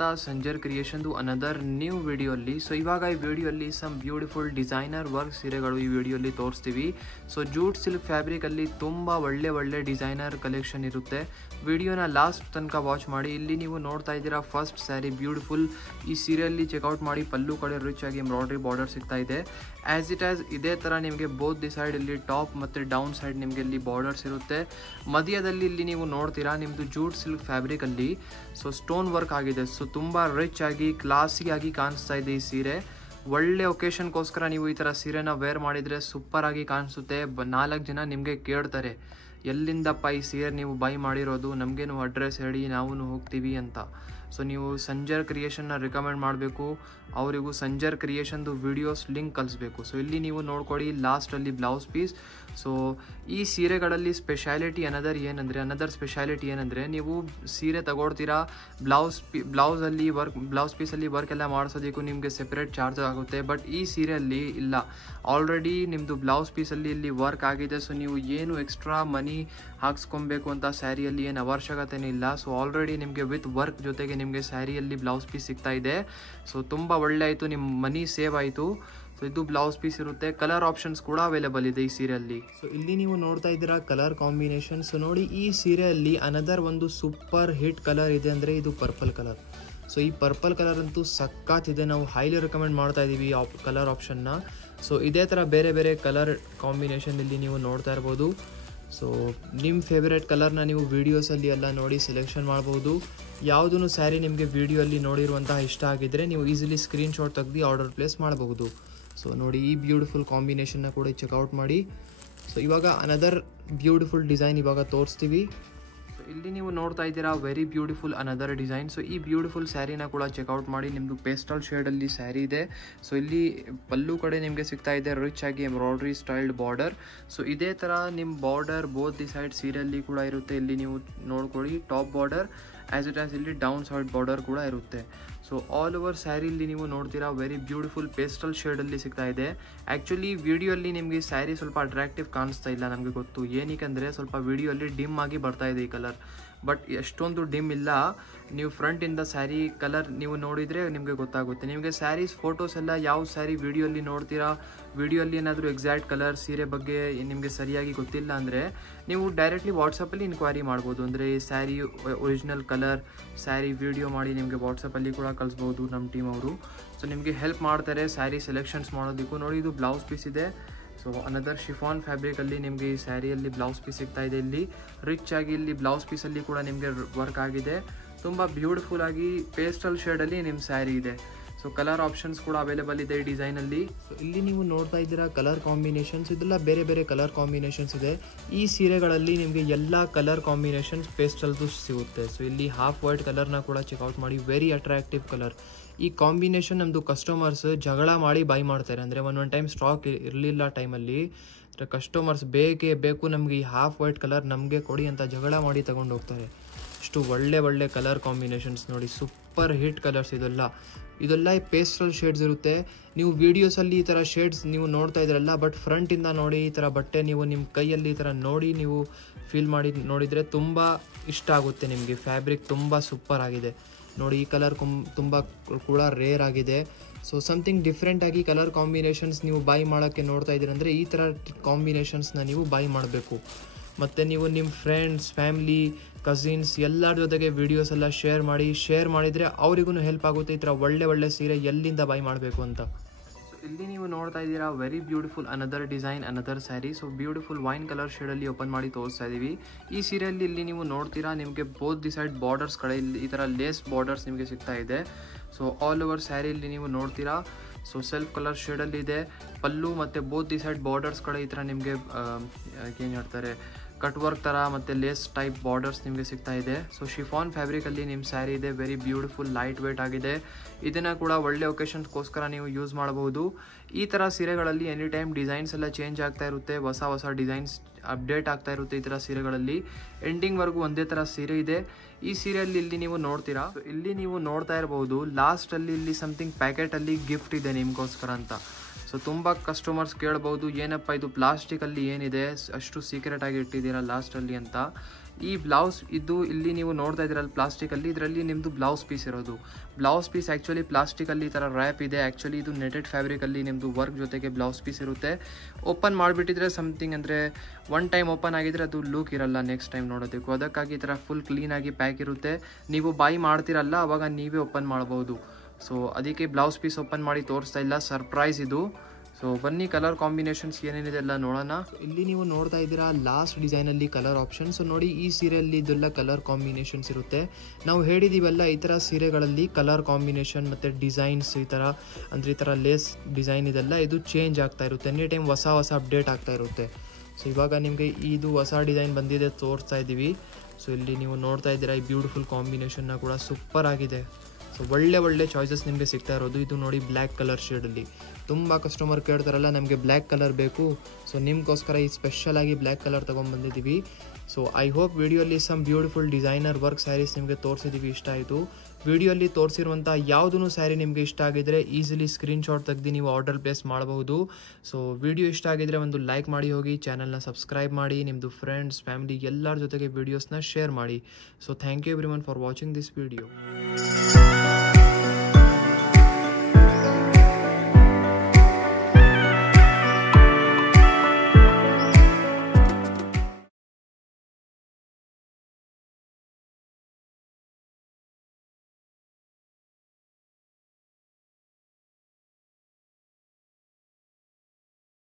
ಸ್ವಾಗತ Sanjar creation another new video ಅಲ್ಲಿ. So ಇವಾಗ ಈ ವಿಡಿಯೋ ಅಲ್ಲಿ ಸಮ್ ಬ್ಯೂಟಿಫುಲ್ ಡಿಸೈನರ್ ವರ್ಕ್ ಸೀರೆಗಳು ಈ ವಿಡಿಯೋ ಅಲ್ಲಿ ತೋರಿಸ್ತೀವಿ. ಸೊ ಜೂಟ್ ಸಿಲ್ಕ್ ಫ್ಯಾಬ್ರಿಕ್ ಅಲ್ಲಿ ತುಂಬಾ ಒಳ್ಳೆ ಡಿಸೈನರ್ ಕಲೆಕ್ಷನ್ ಇರುತ್ತೆ. ವಿಡಿಯೋನ ಲಾಸ್ಟ್ ತನಕ ವಾಚ್ ಮಾಡಿ. ಇಲ್ಲಿ ನೀವು ನೋಡ್ತಾ ಇದ್ದೀರಾ ಫಸ್ಟ್ ಸ್ಯಾರಿ ಬ್ಯೂಟಿಫುಲ್. ಈ ಸೀರೆಯಲ್ಲಿ ಚೆಕ್ಔಟ್ ಮಾಡಿ ಪಲ್ಲು ಕಡೆ ರಿಚ್ ಆಗಿ ಎಂಬ್ರಾಯ್ಡ್ರಿ ಬಾರ್ಡರ್ ಸಿಗ್ತಾ ಇದೆ. ಆಸ್ ಇದೇ ತರ ನಿಮಗೆ ಬೋತ್ ದಿ ಸೈಡ್ ಇಲ್ಲಿ ಟಾಪ್ ಮತ್ತೆ ಡೌನ್ ಸೈಡ್ ನಿಮಗೆ ಇಲ್ಲಿ ಬಾರ್ಡರ್ಸ್ ಇರುತ್ತೆ. ಮಧ್ಯದಲ್ಲಿ ಇಲ್ಲಿ ನೀವು ನೋಡ್ತೀರಾ ನಿಮ್ದು ಜೂಟ್ ಸಿಲ್ಕ್ ಫ್ಯಾಬ್ರಿಕ್ ಅಲ್ಲಿ ಸೊ ಸ್ಟೋನ್ ವರ್ಕ್ ಆಗಿದೆ. ಸೊ ತುಂಬಾ ರಿಚ್ ಆಗಿ ಕ್ಲಾಸಿ ಆಗಿ ಕಾಣಿಸ್ತಾ ಇದೆ ಈ ಸೀರೆ. ಒಳ್ಳೆ ಒಕೇಶನ್ಗೋಸ್ಕರ ನೀವು ಈ ತರ ಸೀರೆನ ವೇರ್ ಮಾಡಿದ್ರೆ ಸೂಪರ್ ಆಗಿ ಕಾಣಿಸುತ್ತೆ. 4 ಜನ ನಿಮಗೆ ಕೇಳ್ತಾರೆ ಎಲ್ಲಿಂದಪ್ಪ ಈ ಸೀರೆ ನೀವು ಬೈ ಮಾಡಿರೋದು, ನಮಗೇನು ಅಡ್ರೆಸ್ ಹೇಳಿ ನಾವು ಹೋಗ್ತೀವಿ ಅಂತ. ಸೊ ನೀವು ಸಂಜರ್ ಕ್ರಿಯೇಷನ್ನ ರಿಕಮೆಂಡ್ ಮಾಡಬೇಕು. ಅವರಿಗೂ ಸಂಜರ್ ಕ್ರಿಯೇಷನ್ದು ವಿಡಿಯೋಸ್ ಲಿಂಕ್ ಕಳಿಸ್ಬೇಕು. ಸೊ ಇಲ್ಲಿ ನೀವು ನೋಡ್ಕೊಳ್ಳಿ ಲಾಸ್ಟಲ್ಲಿ ಬ್ಲೌಸ್ ಪೀಸ್. ಸೊ ಈ ಸೀರೆಗಳಲ್ಲಿ ಅನದರ್ ಸ್ಪೆಷಾಲಿಟಿ ಏನಂದರೆ ನೀವು ಸೀರೆ ತಗೊಳ್ತೀರಾ, ಬ್ಲೌಸ್ ಪೀಸಲ್ಲಿ ವರ್ಕ್ ಎಲ್ಲ ಮಾಡಿಸೋದಕ್ಕೂ ನಿಮಗೆ ಸೆಪ್ರೇಟ್ ಚಾರ್ಜ್ ಆಗುತ್ತೆ. ಬಟ್ ಈ ಸೀರೆಯಲ್ಲಿ ಇಲ್ಲ, ಆಲ್ರೆಡಿ ನಿಮ್ಮದು ಬ್ಲೌಸ್ ಪೀಸಲ್ಲಿ ಇಲ್ಲಿ ವರ್ಕ್ ಆಗಿದೆ. ಸೊ ನೀವು ಏನು ಎಕ್ಸ್ಟ್ರಾ ಮನಿ ಹಾಕ್ಸ್ಕೊಬೇಕು ಅಂತ ಸ್ಯಾರಿಯಲ್ಲಿ ಏನು ಅವಶ್ಯಕತೆನೇ ಇಲ್ಲ. ಸೊ ಆಲ್ರೆಡಿ ನಿಮಗೆ ವಿತ್ ವರ್ಕ್ ಜೊತೆಗೆ ನಿಮಗೆ ಸ್ಯಾರಿಯಲ್ಲಿ ಬ್ಲೌಸ್ ಪೀಸ್ ಸಿಗ್ತಾ ಇದೆ. ಸೊ ತುಂಬ ಒಳ್ಳೆ ಆಯಿತು, ನಿಮ್ಮ ಮನಿ ಸೇವ್ ಆಯಿತು. ಸೊ ಇದು ಬ್ಲೌಸ್ ಪೀಸ್ ಇರುತ್ತೆ. ಕಲರ್ ಆಪ್ಷನ್ಸ್ ಕೂಡ ಅವೈಲೇಬಲ್ ಇದೆ ಈ ಸೀರೆಯಲ್ಲಿ. ಸೊ ಇಲ್ಲಿ ನೀವು ನೋಡ್ತಾ ಇದ್ದೀರಾ ಕಲರ್ ಕಾಂಬಿನೇಷನ್. ಸೊ ನೋಡಿ ಈ ಸೀರೆಯಲ್ಲಿ ಅನದರ್ ಒಂದು ಸೂಪರ್ ಹಿಟ್ ಕಲರ್ ಇದೆ, ಅಂದರೆ ಇದು ಪರ್ಪಲ್ ಕಲರ್. ಸೊ ಈ ಪರ್ಪಲ್ ಕಲರ್ ಅಂತೂ ಸಖತ್ತಿದೆ. ನಾವು ಹೈಲಿ ರೆಕಮೆಂಡ್ ಮಾಡ್ತಾ ಇದ್ದೀವಿ ಕಲರ್ ಆಪ್ಷನ್ನ. ಸೊ ಇದೇ ಥರ ಬೇರೆ ಕಲರ್ ಕಾಂಬಿನೇಷನ್ ಇಲ್ಲಿ ನೀವು ನೋಡ್ತಾ ಇರ್ಬೋದು. ಸೊ ನಿಮ್ಮ ಫೇವ್ರೇಟ್ ಕಲರ್ನ ನೀವು ವೀಡಿಯೋಸಲ್ಲಿ ಎಲ್ಲ ನೋಡಿ ಸೆಲೆಕ್ಷನ್ ಮಾಡ್ಬೋದು. ಯಾವುದೂ ಸ್ಯಾರಿ ನಿಮಗೆ ವಿಡಿಯೋಲ್ಲಿ ನೋಡಿರುವಂತಹ ಇಷ್ಟ ಆಗಿದ್ದರೆ ನೀವು ಈಸಿಲಿ ಸ್ಕ್ರೀನ್ಶಾಟ್ ತೆಗೆದು ಆರ್ಡರ್ ಪ್ಲೇಸ್ ಮಾಡಬಹುದು. ಸೊ ನೋಡಿ ಈ ಬ್ಯೂಟಿಫುಲ್ ಕಾಂಬಿನೇಷನ್ನ ಕೂಡ ಚೆಕ್ಔಟ್ ಮಾಡಿ. ಸೊ ಇವಾಗ ಅನದರ್ ಬ್ಯೂಟಿಫುಲ್ ಡಿಸೈನ್ ಇವಾಗ ತೋರಿಸ್ತೀವಿ. ಸೊ ಇಲ್ಲಿ ನೀವು ನೋಡ್ತಾ ಇದ್ದೀರಾ very beautiful another design. So ಈ ಬ್ಯೂಟಿಫುಲ್ ಸ್ಯಾರಿನ ಕೂಡ ಚೆಕ್ಔಟ್ ಮಾಡಿ. ನಿಮ್ಮದು ಪೇಸ್ಟಲ್ ಶೇಡಲ್ಲಿ ಸ್ಯಾರಿ ಇದೆ. ಸೊ ಇಲ್ಲಿ ಪಲ್ಲು ಕಡೆ ನಿಮಗೆ ಸಿಗ್ತಾ ಇದೆ ರಿಚ್ ಆಗಿ ಎಂಬ್ರಾಯ್ಡ್ರಿ ಸ್ಟೈಲ್ಡ್ ಬಾರ್ಡರ್. ಸೊ ಇದೇ ಥರ ನಿಮ್ಮ ಬಾರ್ಡರ್ ಬೋತ್ ದಿ ಸೈಡ್ ಸೀರೆಯಲ್ಲಿ ಕೂಡ ಇರುತ್ತೆ. ಇಲ್ಲಿ ನೀವು ನೋಡ್ಕೊಳ್ಳಿ ಟಾಪ್ ಬಾರ್ಡರ್ ಆಸ್ ಇಲ್ಲಿ ಡೌನ್ ಸೈಡ್ ಬಾರ್ಡರ್ ಕೂಡ ಇರುತ್ತೆ. ಸೊ ಆಲ್ ಓವರ್ ಸ್ಯಾರಿ ಇಲ್ಲಿ ನೀವು ನೋಡ್ತೀರಾ ವೆರಿ ಬ್ಯೂಟಿಫುಲ್ ಪೇಸ್ಟಲ್ ಶೇಡಲ್ಲಿ ಸಿಗ್ತಾ ಇದೆ. ಆ್ಯಕ್ಚುಲಿ ವಿಡಿಯೋಲ್ಲಿ ನಿಮಗೆ ಸ್ಯಾರಿ ಸ್ವಲ್ಪ ಅಟ್ರಾಕ್ಟಿವ್ ಕಾಣಿಸ್ತಾ ಇಲ್ಲ, ನಮಗೆ ಗೊತ್ತು. ಏನಕ್ಕೆ ಸ್ವಲ್ಪ ವಿಡಿಯೋಲ್ಲಿ ಡಿಮ್ ಆಗಿ ಬರ್ತಾ ಇದೆ ಈ ಕಲರ್. ಬಟ್ ಎಷ್ಟೊಂದು ಡಿಮ್ ಇಲ್ಲ. ನೀವು ಫ್ರಂಟಿಂದ ಸ್ಯಾರಿ ಕಲರ್ ನೀವು ನೋಡಿದರೆ ನಿಮಗೆ ಗೊತ್ತಾಗುತ್ತೆ. ನಿಮಗೆ ಸ್ಯಾರೀಸ್ ಫೋಟೋಸ್ ಎಲ್ಲ ಯಾವ ಸ್ಯಾರಿ ವಿಡಿಯೋಲ್ಲಿ ನೋಡ್ತೀರಾ, ವಿಡಿಯೋಲ್ಲಿ ಏನಾದರೂ ಎಕ್ಸಾಕ್ಟ್ ಕಲರ್ ಸೀರೆ ಬಗ್ಗೆ ನಿಮಗೆ ಸರಿಯಾಗಿ ಗೊತ್ತಿಲ್ಲ ಅಂದರೆ ನೀವು ಡೈರೆಕ್ಟ್ಲಿ ವಾಟ್ಸಪ್ಪಲ್ಲಿ ಇನ್ಕ್ವೈರಿ ಮಾಡ್ಬೋದು. ಅಂದರೆ sari original colour sari video ಮಾಡಿ ನಿಮಗೆ ವಾಟ್ಸಪ್ಪಲ್ಲಿ ಕೂಡ ಕಳಿಸ್ಬೋದು ನಮ್ಮ ಟೀಮ್ ಅವರು. ಸೊ ನಿಮಗೆ ಹೆಲ್ಪ್ ಮಾಡ್ತಾರೆ ಸ್ಯಾರಿ ಸೆಲೆಕ್ಷನ್ಸ್ ಮಾಡೋದಕ್ಕೂ. ನೋಡಿ ಇದು ಬ್ಲೌಸ್ ಪೀಸ್ ಇದೆ. ಸೊ ಅನದರ್ ಶಿಫಾನ್ ಫ್ಯಾಬ್ರಿಕಲ್ಲಿ ನಿಮಗೆ ಈ ಸ್ಯಾರಿಯಲ್ಲಿ ಬ್ಲೌಸ್ ಪೀಸ್ ಸಿಗ್ತಾ ಇದೆ. ಇಲ್ಲಿ ರಿಚ್ ಆಗಿ ಇಲ್ಲಿ ಬ್ಲೌಸ್ ಪೀಸಲ್ಲಿ ಕೂಡ ನಿಮಗೆ ವರ್ಕ್ ಆಗಿದೆ. ತುಂಬ ಬ್ಯೂಟಿಫುಲ್ ಆಗಿ ಪೇಸ್ಟಲ್ ಶೇಡಲ್ಲಿ ನಿಮ್ಮ ಸ್ಯಾರಿ ಇದೆ. ಸೊ ಕಲರ್ ಆಪ್ಷನ್ಸ್ ಕೂಡ ಅವೈಲೇಬಲ್ ಇದೆ ಈ ಡಿಸೈನಲ್ಲಿ. ಸೊ ಇಲ್ಲಿ ನೀವು ನೋಡ್ತಾ ಇದ್ದೀರಾ ಕಲರ್ ಕಾಂಬಿನೇಷನ್ಸ್. ಇದೆಲ್ಲ ಬೇರೆ ಕಲರ್ ಕಾಂಬಿನೇಷನ್ಸ್ ಇದೆ. ಈ ಸೀರೆಗಳಲ್ಲಿ ನಿಮಗೆ ಎಲ್ಲ ಕಲರ್ ಕಾಂಬಿನೇಷನ್ಸ್ ಪೇಸ್ಟಲ್ದು ಸಿಗುತ್ತೆ. ಸೊ ಇಲ್ಲಿ ಹಾಫ್ ವೈಟ್ ಕಲರ್ನ ಕೂಡ ಚೆಕ್ಔಟ್ ಮಾಡಿ. Very attractive colour. ಈ ಕಾಂಬಿನೇಷನ್ ನಮ್ಮದು ಕಸ್ಟಮರ್ಸ್ ಜಗಳ ಮಾಡಿ ಬೈ ಮಾಡ್ತಾರೆ. ಅಂದರೆ ಒಂದೊಂದು ಟೈಮ್ ಸ್ಟಾಕ್ ಇರಲಿಲ್ಲ ಟೈಮಲ್ಲಿ ಕಸ್ಟಮರ್ಸ್ ಬೇಕು ನಮಗೆ ಈ ಹಾಫ್ ವೈಟ್ ಕಲರ್ ನಮಗೆ ಕೊಡಿ ಅಂತ ಜಗಳ ಮಾಡಿ ತಗೊಂಡು ಹೋಗ್ತಾರೆ. ಅಷ್ಟು ಒಳ್ಳೆ ಕಲರ್ ಕಾಂಬಿನೇಷನ್ಸ್ ನೋಡಿ, ಸೂಪರ್ ಹಿಟ್ ಕಲರ್ಸ್ ಇದೆಲ್ಲ ಈ ಪೇಸ್ಟಲ್ ಶೇಡ್ಸ್ ಇರುತ್ತೆ. ನೀವು ವೀಡಿಯೋಸಲ್ಲಿ ಈ ಥರ ಶೇಡ್ಸ್ ನೀವು ನೋಡ್ತಾ ಇದ್ರಲ್ಲ, ಬಟ್ ಫ್ರಂಟಿಂದ ನೋಡಿ ಈ ಥರ ಬಟ್ಟೆ ನೀವು ನಿಮ್ಮ ಕೈಯಲ್ಲಿ ಈ ಥರ ನೋಡಿ ನೀವು ಫೀಲ್ ಮಾಡಿ ನೋಡಿದರೆ ತುಂಬ ಇಷ್ಟ ಆಗುತ್ತೆ ನಿಮಗೆ. ಫ್ಯಾಬ್ರಿಕ್ ತುಂಬ ಸೂಪರ್ ಆಗಿದೆ ನೋಡಿ. ಈ ಕಲರ್ ತುಂಬ ಕೂಡ ರೇರ್ ಆಗಿದೆ. ಸೊ ಸಮಥಿಂಗ್ ಡಿಫ್ರೆಂಟ್ ಆಗಿ ಕಲರ್ ಕಾಂಬಿನೇಷನ್ಸ್ ನೀವು ಬೈ ಮಾಡೋಕ್ಕೆ ನೋಡ್ತಾ ಇದ್ದೀರ ಅಂದರೆ ಈ ಥರ ಕಾಂಬಿನೇಷನ್ಸ್ನ ನೀವು ಬೈ ಮಾಡಬೇಕು. ಮತ್ತು ನೀವು ನಿಮ್ಮ ಫ್ರೆಂಡ್ಸ್, ಫ್ಯಾಮಿಲಿ, ಕಸಿನ್ಸ್ ಎಲ್ಲರ ಜೊತೆಗೆ ವೀಡಿಯೋಸ್ ಎಲ್ಲ ಶೇರ್ ಮಾಡಿದರೆ ಅವರಿಗೂ ಹೆಲ್ಪ್ ಆಗುತ್ತೆ ಈ ಥರ ಒಳ್ಳೆ ಸೀರೆ ಎಲ್ಲಿಂದ ಬೈ ಮಾಡಬೇಕು ಅಂತ. ಸೊ ಇಲ್ಲಿ ನೀವು ನೋಡ್ತಾ ಇದ್ದೀರಾ very beautiful another design another sari. So beautiful wine colour ಶೇಡಲ್ಲಿ ಓಪನ್ ಮಾಡಿ ತೋರಿಸ್ತಾ ಇದ್ದೀವಿ. ಈ ಸೀರೆಯಲ್ಲಿ ಇಲ್ಲಿ ನೀವು ನೋಡ್ತೀರಾ ನಿಮಗೆ ಬೋತ್ ದಿ ಸೈಡ್ ಬಾರ್ಡರ್ಸ್ ಕಡೆ ಇಲ್ಲಿ ಈ ಥರ ಲೇಸ್ ಬಾರ್ಡರ್ಸ್ ನಿಮಗೆ ಸಿಗ್ತಾ ಇದೆ. ಸೊ ಆಲ್ ಓವರ್ ಸ್ಯಾರಿಯಲ್ಲಿ ನೀವು ನೋಡ್ತೀರಾ ಸೊ ಸೆಲ್ಫ್ ಕಲರ್ ಶೇಡಲ್ಲಿ ಇದೆ. ಪಲ್ಲು ಮತ್ತು ಬೋತ್ ದಿ ಸೈಡ್ ಬಾರ್ಡರ್ಸ್ ಕಡೆ ಈ ಥರ ನಿಮಗೆ ಏನು ಹೇಳ್ತಾರೆ ಕಟ್ ವರ್ಕ್ ಥರ ಮತ್ತು ಲೇಸ್ ಟೈಪ್ ಬಾರ್ಡರ್ಸ್ ನಿಮಗೆ ಸಿಗ್ತಾ ಇದೆ. ಸೊ ಶಿಫಾನ್ ಫ್ಯಾಬ್ರಿಕಲ್ಲಿ ನಿಮ್ಮ ಸ್ಯಾರಿ ಇದೆ. ವೆರಿ ಬ್ಯೂಟಿಫುಲ್ ಲೈಟ್ ವೇಟ್ ಆಗಿದೆ. ಇದನ್ನು ಕೂಡ ಒಳ್ಳೆ ಒಕೇಶನ್ಸ್ಗೋಸ್ಕರ ನೀವು ಯೂಸ್ ಮಾಡಬಹುದು. ಈ ಥರ ಸೀರೆಗಳಲ್ಲಿ ಎನಿ ಟೈಮ್ ಡಿಸೈನ್ಸ್ ಎಲ್ಲ ಚೇಂಜ್ ಆಗ್ತಾ ಇರುತ್ತೆ. ಹೊಸ ಡಿಸೈನ್ಸ್ ಅಪ್ಡೇಟ್ ಆಗ್ತಾ ಇರುತ್ತೆ ಈ ಥರ ಸೀರೆಗಳಲ್ಲಿ. ಎಂಡಿಂಗ್ವರೆಗೂ ಒಂದೇ ಥರ ಸೀರೆ ಇದೆ. ಈ ಸೀರೆಯಲ್ಲಿ ಇಲ್ಲಿ ನೀವು ನೋಡ್ತೀರಾ. ಇಲ್ಲಿ ನೀವು ನೋಡ್ತಾ ಇರಬಹುದು ಲಾಸ್ಟಲ್ಲಿ ಇಲ್ಲಿ ಸಮಥಿಂಗ್ ಪ್ಯಾಕೆಟಲ್ಲಿ ಗಿಫ್ಟ್ ಇದೆ ನಿಮಗೋಸ್ಕರ ಅಂತ. ಸೊ ತುಂಬ ಕಸ್ಟಮರ್ಸ್ ಕೇಳ್ಬೋದು ಏನಪ್ಪ ಇದು ಪ್ಲಾಸ್ಟಿಕಲ್ಲಿ ಏನಿದೆ ಅಷ್ಟು ಸೀಕ್ರೆಟ್ ಆಗಿ ಇಟ್ಟಿದ್ದೀರಾ ಲಾಸ್ಟಲ್ಲಿ ಅಂತ. ಈ ಬ್ಲೌಸ್ ಇದು ಇಲ್ಲಿ ನೀವು ನೋಡ್ತಾ ಇದ್ದೀರಲ್ಲ ಪ್ಲಾಸ್ಟಿಕಲ್ಲಿ, ಇದರಲ್ಲಿ ನಿಮ್ಮದು ಬ್ಲೌಸ್ ಪೀಸ್ ಇರೋದು. ಬ್ಲೌಸ್ ಪೀಸ್ ಆ್ಯಕ್ಚುಲಿ ಪ್ಲಾಸ್ಟಿಕಲ್ಲಿ ಈ ಥರ ರ್ಯಾಪ್ ಇದೆ. ಆ್ಯಕ್ಚುಲಿ ಇದು ನೆಟೆಡ್ ಫ್ಯಾಬ್ರಿಕಲ್ಲಿ ನಿಮ್ಮದು ವರ್ಕ್ ಜೊತೆಗೆ ಬ್ಲೌಸ್ ಪೀಸ್ ಇರುತ್ತೆ. ಓಪನ್ ಮಾಡಿಬಿಟ್ಟಿದ್ರೆ ಸಮಥಿಂಗ್ ಅಂದರೆ ಒನ್ ಟೈಮ್ ಓಪನ್ ಆಗಿದ್ರೆ ಅದು ಲುಕ್ ಇರಲ್ಲ ನೆಕ್ಸ್ಟ್ ಟೈಮ್ ನೋಡೋದಕ್ಕೂ. ಅದಕ್ಕಾಗಿ ಈ ಥರ ಫುಲ್ ಕ್ಲೀನಾಗಿ ಪ್ಯಾಕ್ ಇರುತ್ತೆ. ನೀವು ಬಾಯ್ ಮಾಡ್ತಿರಲ್ಲ ಅವಾಗ ನೀವೇ ಓಪನ್ ಮಾಡ್ಬೋದು. ಸೊ ಅದಕ್ಕೆ ಬ್ಲೌಸ್ ಪೀಸ್ ಓಪನ್ ಮಾಡಿ ತೋರಿಸ್ತಾ ಇಲ್ಲ, ಸರ್ಪ್ರೈಸ್ ಇದು. ಸೊ ಬನ್ನಿ ಕಲರ್ ಕಾಂಬಿನೇಷನ್ಸ್ ಏನೇನಿದೆ ಎಲ್ಲ ನೋಡೋಣ. ಇಲ್ಲಿ ನೀವು ನೋಡ್ತಾ ಇದ್ದೀರಾ ಲಾಸ್ಟ್ ಡಿಸೈನಲ್ಲಿ ಕಲರ್ ಆಪ್ಷನ್. ಸೊ ನೋಡಿ ಈ ಸೀರೆಯಲ್ಲಿ ಇದೆಲ್ಲ ಕಲರ್ ಕಾಂಬಿನೇಷನ್ಸ್ ಇರುತ್ತೆ. ನಾವು ಹೇಳಿದ್ದೀವಲ್ಲ ಈ ಥರ ಸೀರೆಗಳಲ್ಲಿ ಕಲರ್ ಕಾಂಬಿನೇಷನ್ ಮತ್ತು ಡಿಸೈನ್ಸ್ ಈ ಥರ ಅಂದರೆ ಈ ಥರ ಲೇಸ್ ಡಿಸೈನ್ ಇದೆಲ್ಲ ಇದು ಚೇಂಜ್ ಆಗ್ತಾ ಇರುತ್ತೆ. ಎನಿ ಟೈಮ್ ಹೊಸ ಅಪ್ಡೇಟ್ ಆಗ್ತಾ ಇರುತ್ತೆ. ಸೊ ಇವಾಗ ನಿಮಗೆ ಇದು ಹೊಸ ಡಿಸೈನ್ ಬಂದಿದೆ ತೋರಿಸ್ತಾ ಇದ್ದೀವಿ. ಸೊ ಇಲ್ಲಿ ನೀವು ನೋಡ್ತಾ ಇದ್ದೀರಾ ಈ ಬ್ಯೂಟಿಫುಲ್ ಕಾಂಬಿನೇಷನ್ನ ಕೂಡ ಸೂಪರ್ ಆಗಿದೆ. ಸೊ ಒಳ್ಳೆ ಚಾಯ್ಸಸ್ ನಿಮಗೆ ಸಿಗ್ತಾ ಇರೋದು. ಇದು ನೋಡಿ ಬ್ಲ್ಯಾಕ್ ಕಲರ್ ಶೇಡಲ್ಲಿ ತುಂಬ ಕಸ್ಟಮರ್ ಕೇಳ್ತಾರಲ್ಲ ನಮಗೆ ಬ್ಲ್ಯಾಕ್ ಕಲರ್ ಬೇಕು. ಸೊ ನಿಮಗೋಸ್ಕರ ಈ ಸ್ಪೆಷಲಾಗಿ ಬ್ಲ್ಯಾಕ್ ಕಲರ್ ತೊಗೊಂಡ್ಬಂದಿದ್ದೀವಿ. ಸೊ ಐ ಹೋಪ್ ವಿಡಿಯೋಲಿ some beautiful designer work saris ನಿಮಗೆ ತೋರಿಸಿದ್ದೀವಿ, ಇಷ್ಟ ಆಯಿತು. ವಿಡಿಯೋಲಿ ತೋರಿಸಿರುವಂಥ ಯಾವುದೂ ಸ್ಯಾರಿ ನಿಮಗೆ ಇಷ್ಟ ಆಗಿದ್ದರೆ ಈಸಿಲಿ ಸ್ಕ್ರೀನ್ಶಾಟ್ ತೆಗೆದು ನೀವು ಆರ್ಡರ್ ಪ್ಲೇಸ್ ಮಾಡಬಹುದು. ಸೊ ವಿಡಿಯೋ ಇಷ್ಟ ಆಗಿದ್ದರೆ ಒಂದು ಲೈಕ್ ಮಾಡಿ ಹೋಗಿ, ಚಾನಲ್ನ ಸಬ್ಸ್ಕ್ರೈಬ್ ಮಾಡಿ, ನಿಮ್ಮದು ಫ್ರೆಂಡ್ಸ್ ಫ್ಯಾಮಿಲಿ ಎಲ್ಲರ ಜೊತೆಗೆ ವೀಡಿಯೋಸ್ನ ಶೇರ್ ಮಾಡಿ. So thank you everyone for watching this video.